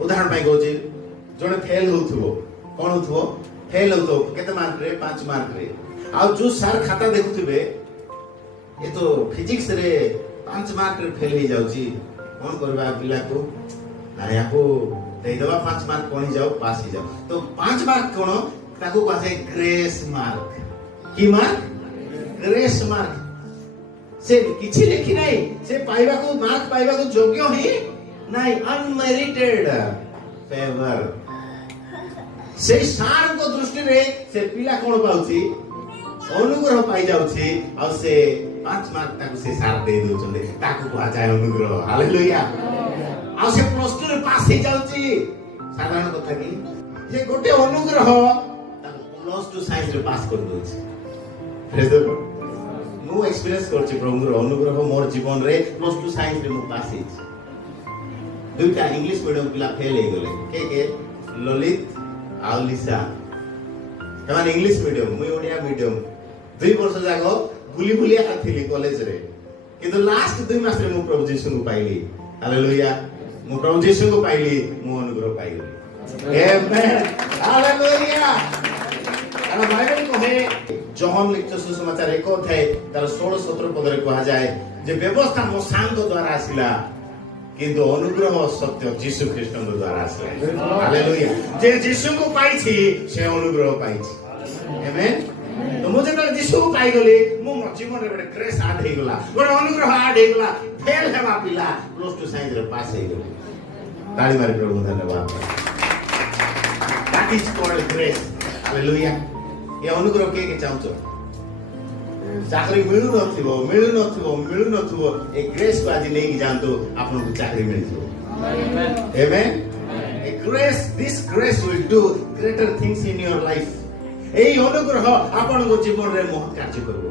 उदाहरण पाई कहूँ जड़े फेल होथुवो कौन होथुवो फेल होथुवो केते मार्क रे 5 मार्क रे आ जो सर खाता देखुथिबे ये तो फिजिक्स रे 5 मार्क रे फेल हो जाउची कौन करबा पिला को अरे याको दे दवा 5 मार्क कोनी जाओ पास हो जाओ तो 5 मार्क कोन ताको कहै ग्रेस मार्क की मार्क ग्रेस मार्क से किछि लिखि नै से पाइबा को मार्क पाइबा को योग्य ही नहीं अनमेरिटेड फेवर से सार को दृष्टि रे से पिला कोन पाउची अनुग्रह पाई जाउची आ से 5 मार्क ताको से सार दे दउ चले ताको कहा जाय अनुग्रह हालेलुया आ से प्लस 2 रे पास हे जाउची साधारण कथा की जे गोटे अनुग्रह ताको प्लस 2 साइंस रे पास कर दोची प्रेज द लॉर्ड मु एक्सपीरियंस करछि प्रभुर अनुग्रह मोर जीवन रे प्लस 2 साइंस रे मु पास हे दुईटा इंग्लिश मीडियम पिला फेल हे गले के ललित आ लिसा तमान इंग्लिश मीडियम मु ओडिया मीडियम 2 वर्ष जागो बुली बुली आथिली कॉलेज रे किंतु लास्ट 2 मास रे मु प्रभु यीशु को पाइली हालेलुया मु प्रभु यीशु को पाइली मु अनुग्रह पाइली आमेन हालेलुया अरे बाइबल कहे जॉन लिखित सुसमाचार 1 अध्याय तार 16-17 पद रे कहा जाय जे व्यवस्था मोसांग द्वारा आसिला किंतु अनुग्रह सत्य यीशु ख्रीष्ट द्वारा आसिला हालेलुया जे यीशु को पाइछि से अनुग्रह पाइछि आमेन तो मुझे तो यीशु को पाई गली मो जीवन रे बडे ग्रेस आड हे गला बडे अनुग्रह आड हे गला फेल हेबा पिला प्लस 2 साइंस रे पास हे गली ताली मारी प्रभु धन्यवाद that is called grace hallelujah ये अनुग्रह के चाहछो चाकरी मिलु नथिबो ए ग्रेस को आज नहीं जानतो आपन को चाकरी मिल जो आमेन ए grace this grace will do greater things in your life ए अनुग्रह आपन को जीवन रे महत् कार्य करबो